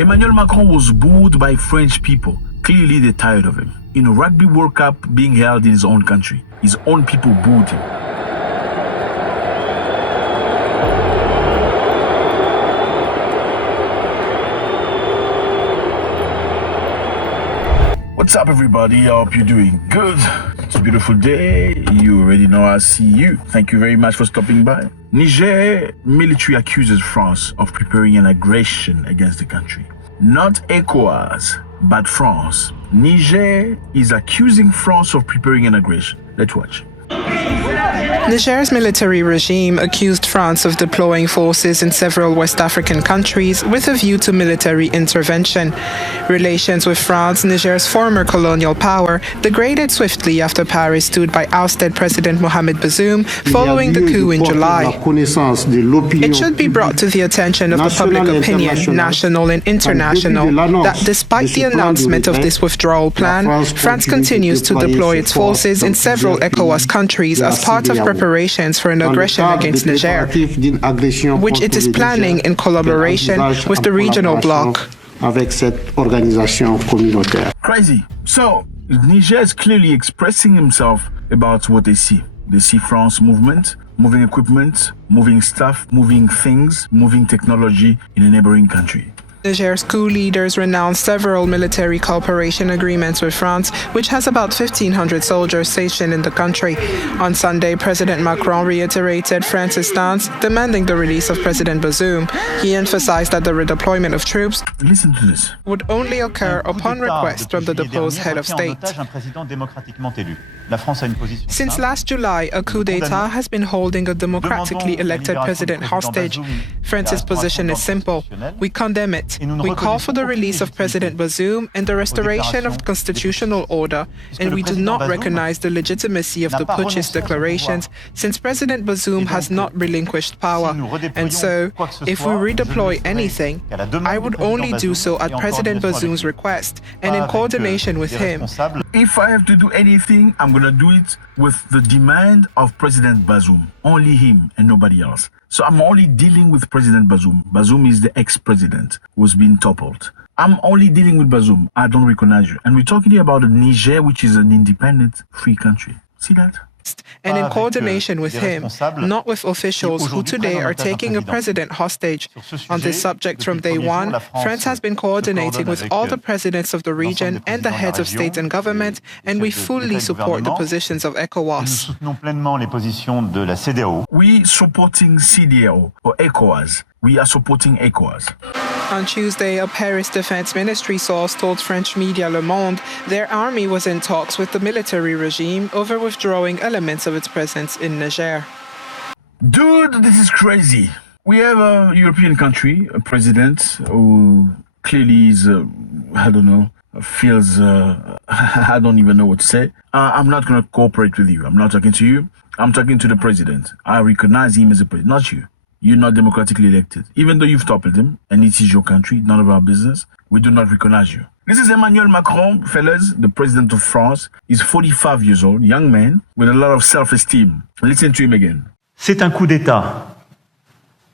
Emmanuel Macron was booed by French people. Clearly, they're tired of him. In a Rugby World Cup being held in his own country, his own people booed him. What's up, everybody? I hope you're doing good. It's a beautiful day. You already know I see you. Thank you very much for stopping by. Niger military accuses France of preparing an aggression against the country. Not ECOWAS, but France. Niger is accusing France of preparing an aggression. Let's watch. Niger's military regime accused France of deploying forces in several West African countries with a view to military intervention. Relations with France, Niger's former colonial power, degraded swiftly after Paris stood by ousted President Mohamed Bazoum following the coup in July. It should be brought to the attention of the public opinion, national and international, that despite the announcement of this withdrawal plan, France continues to deploy its forces in several ECOWAS countries as part of preparations for an aggression against Niger, which it is planning in collaboration with the regional bloc. Crazy. So, Niger is clearly expressing himself about what they see. They see France movement, moving equipment, moving stuff, moving things, moving technology in a neighboring country. Niger's coup leaders renounced several military cooperation agreements with France, which has about 1,500 soldiers stationed in the country. On Sunday, President Macron reiterated France's stance, demanding the release of President Bazoum. He emphasized that the redeployment of troops would only occur upon request from the deposed head of state. Since last July, a coup d'etat has been holding a democratically elected president hostage. France's position is simple. We condemn it. We call for the release of President Bazoum and the restoration of constitutional order, and we do not recognize the legitimacy of the putschist declarations since President Bazoum has not relinquished power. And so, if we redeploy anything, I would only do so at President Bazoum's request and in coordination with him. If I have to do anything, I'm going to do it with the demand of President Bazoum. Only him and nobody else. So I'm only dealing with President Bazoum. Bazoum is the ex-president who's been toppled. I'm only dealing with Bazoum. I don't recognize you. And we're talking here about Niger, which is an independent, free country. See that? And in coordination with him, not with officials who today are taking a president hostage. On this subject from day one, France has been coordinating with all the presidents of the region and the heads of state and government, and we fully support the positions of ECOWAS. We supporting CDAO or ECOWAS. We are supporting ECOWAS. On Tuesday, a Paris Defense Ministry source told French media Le Monde their army was in talks with the military regime over withdrawing elements of its presence in Niger. Dude, this is crazy. We have a European country, a president who clearly is, I don't know, feels, I don't even know what to say. I'm not going to cooperate with you. I'm not talking to you. I'm talking to the president. I recognize him as a president, not you. You're not democratically elected. Even though you've toppled him, and it is your country, none of our business, we do not recognize you. This is Emmanuel Macron, fellas, the president of France. He's 45 years old, young man, with a lot of self-esteem. Listen to him again. C'est un coup d'État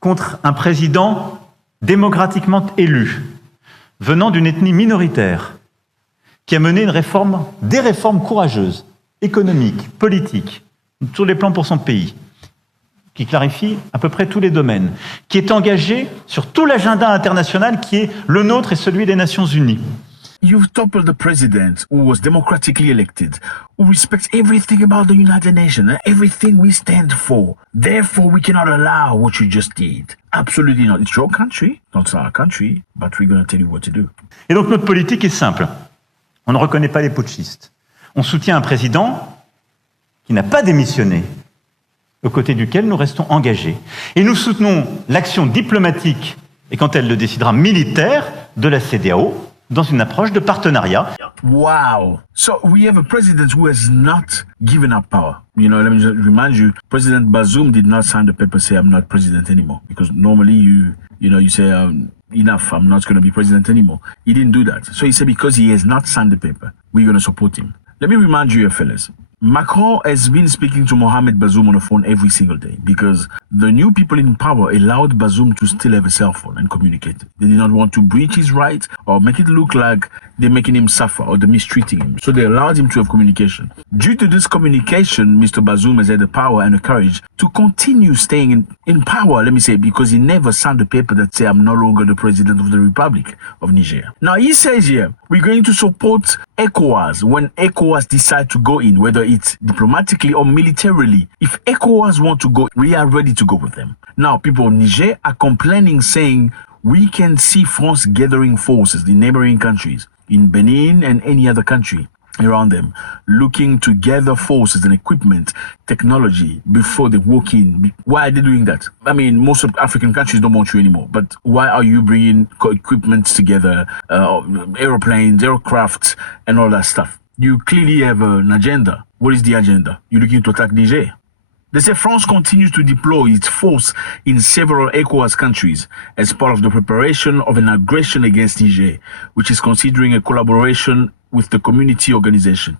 contre un président démocratiquement élu, venant d'une ethnie minoritaire, qui a mené des réformes courageuses, économiques, politiques, sur les plans pour son pays, qui clarifie à peu près tous les domaines, qui est engagé sur tout l'agenda international qui est le nôtre et celui des Nations Unies. You've toppled the president who was democratically elected, who respects everything about the United Nations, everything we stand for. Therefore, we cannot allow what you just did. Absolutely not. It's your country, not our country, but we're going to tell you what to do. Et donc notre politique est simple. On ne reconnaît pas les putschistes. On soutient un président qui n'a pas démissionné, aux côtés duquel nous restons engagés. Et nous soutenons l'action diplomatique, et quand elle le décidera, militaire, de la CEDEAO, dans une approche de partenariat. Wow. So we have a president who has not given up power. You know, let me just remind you, President Bazoum did not sign the paper say I'm not president anymore. Because normally you say, enough, I'm not going to be president anymore. He didn't do that. So he said because he has not signed the paper, we're going to support him. Let me remind you, fellas, Macron has been speaking to Mohamed Bazoum on the phone every single day because the new people in power allowed Bazoum to still have a cell phone and communicate. They did not want to breach his rights or make it look like they're making him suffer or they're mistreating him. So they allowed him to have communication. Due to this communication, Mr. Bazoum has had the power and the courage to continue staying in power, let me say, because he never signed a paper that says, I'm no longer the president of the Republic of Niger. Now, he says here, we're going to support ECOWAS when ECOWAS decide to go in, whether it's diplomatically or militarily. If ECOWAS want to go, we are ready to go with them. Now, people of Niger are complaining, saying, we can see France gathering forces in neighboring countries, in Benin and any other country around them, looking to gather forces and equipment, technology before they walk in. Why are they doing that? I mean, most of African countries don't want you anymore, but why are you bringing equipment together, aeroplanes, aircraft, and all that stuff? You clearly have an agenda. What is the agenda? You're looking to attack Niger. They say France continues to deploy its force in several ECOWAS countries as part of the preparation of an aggression against Niger, which is considering a collaboration with the community organization.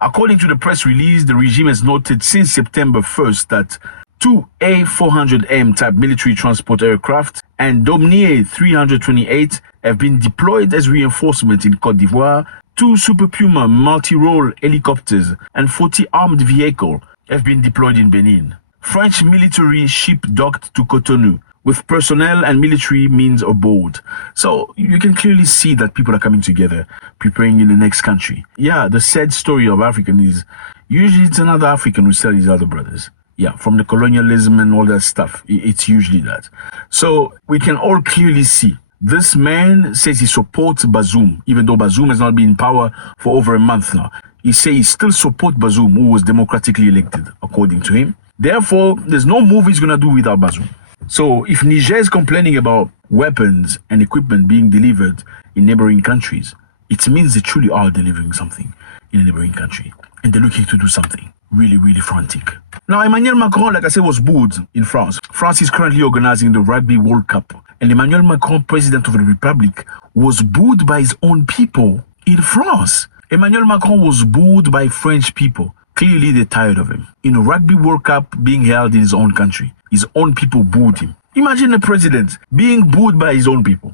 According to the press release, the regime has noted since September 1st that 2 A400M type military transport aircraft and Dominier 328 have been deployed as reinforcement in Côte d'Ivoire, 2 Super Puma multi-role helicopters and 40 armed vehicles have been deployed in Benin. French military ship docked to Cotonou with personnel and military means aboard. So you can clearly see that people are coming together, preparing in the next country. Yeah, the sad story of African is usually it's another African who sells his other brothers. Yeah, from the colonialism and all that stuff, it's usually that. So we can all clearly see this man says he supports Bazoum, even though Bazoum has not been in power for over a month now. He says he still supports Bazoum, who was democratically elected, according to him. Therefore, there's no move he's going to do without Bazoum. So if Niger is complaining about weapons and equipment being delivered in neighboring countries, it means they truly are delivering something in a neighboring country. And they're looking to do something really, really frantic. Now, Emmanuel Macron, like I said, was booed in France. France is currently organizing the Rugby World Cup. And Emmanuel Macron, president of the Republic, was booed by his own people in France. Emmanuel Macron was booed by French people. Clearly, they're tired of him. In a Rugby World Cup being held in his own country, his own people booed him. Imagine a president being booed by his own people.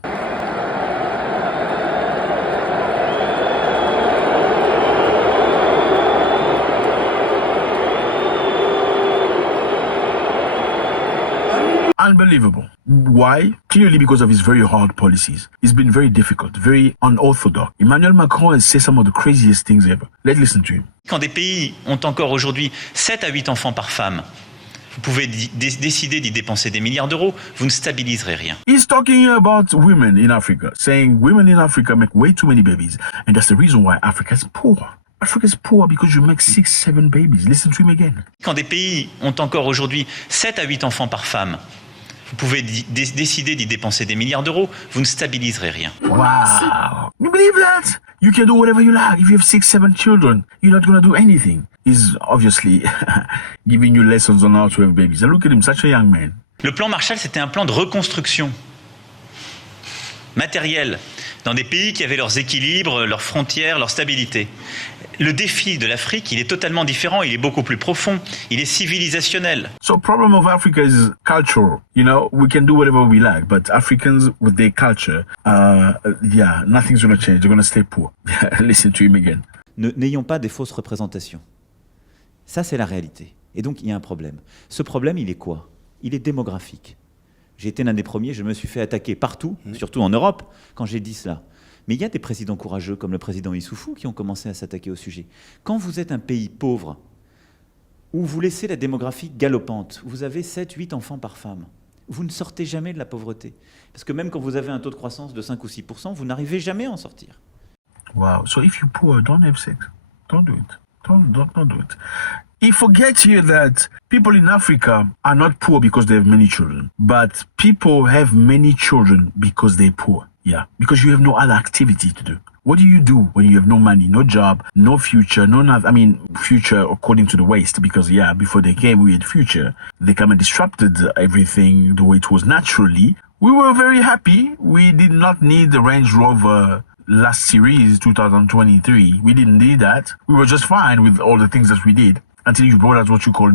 Unbelievable. Why? Clearly because of his very hard policies. It's been very difficult, very unorthodox. Emmanuel Macron has said some of the craziest things ever. Let's listen to him. Quand des pays ont encore aujourd'hui 7 à 8 enfants par femme, vous pouvez décider d'y dépenser des milliards d'euros, vous ne stabiliserez rien. He's talking about women in Africa, saying women in Africa make way too many babies, and that's the reason why Africa is poor. Africa is poor because you make 6, 7 babies. Listen to him again. Quand des pays ont encore aujourd'hui 7 à 8 enfants par femme, vous pouvez décider d'y dépenser des milliards d'euros, vous ne stabiliserez rien. Wow. You believe that? You can do whatever you like. If you have 6, 7 children, you're not going to do anything. He's obviously giving you lessons on how to have babies. And look at him, such a young man. Le plan Marshall, c'était un plan de reconstruction matérielle dans des pays qui avaient leurs équilibres, leurs frontières, leur stabilité. Le défi de l'Afrique, il est totalement différent, il est beaucoup plus profond, il est civilisationnel. So problem of Africa is cultural. You know, we can do whatever we like, but Africans with their culture, nothing's going to change. They're going to stay poor. Listen to him again. N'ayons pas des fausses représentations. Ça, c'est la réalité. Et donc, il y a un problème. Ce problème, il est quoi? Il est démographique. J'ai été l'un des premiers, je me suis fait attaquer partout, surtout en Europe, quand j'ai dit cela. Mais il y a des présidents courageux, comme le président Issoufou, qui ont commencé à s'attaquer au sujet. Quand vous êtes un pays pauvre, où vous laissez la démographie galopante, vous avez 7, 8 enfants par femme, vous ne sortez jamais de la pauvreté. Parce que même quand vous avez un taux de croissance de 5 ou 6%, vous n'arrivez jamais à en sortir. Wow. So if you're poor, don't have sex. Don't do it. Don't do it. He forgets here that people in Africa are not poor because they have many children, but people have many children because they're poor. Yeah, because you have no other activity to do. What do you do when you have no money, no job, no future, future according to the West, because before they came, we had future. They come and disrupted everything the way it was naturally. We were very happy. We did not need the Range Rover last series, 2023, we didn't do that. We were just fine with all the things that we did until you brought out what you call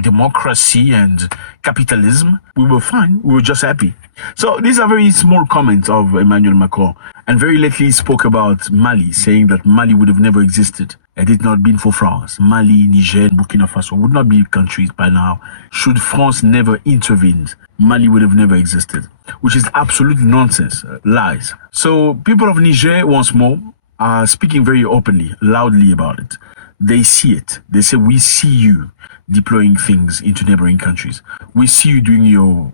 democracy and capitalism. We were fine. We were just happy. So these are very small comments of Emmanuel Macron. And very lately he spoke about Mali, saying that Mali would have never existed had it not been for France. Mali, Niger, Burkina Faso would not be countries by now. Should France never intervened, Mali would have never existed, which is absolute nonsense, lies. So people of Niger, once more, are speaking very openly, loudly about it. They see it. They say, we see you deploying things into neighboring countries. We see you doing your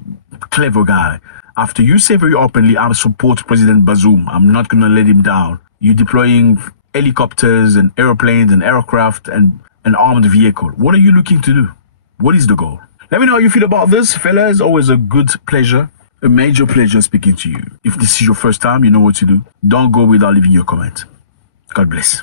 clever guy. After you say very openly, I support President Bazoum, I'm not going to let him down. You're deploying helicopters and airplanes and aircraft and an armed vehicle. What are you looking to do? What is the goal? Let me know how you feel about this, fellas. Always a good pleasure, a major pleasure speaking to you. If this is your first time, you know what to do. Don't go without leaving your comment. God bless.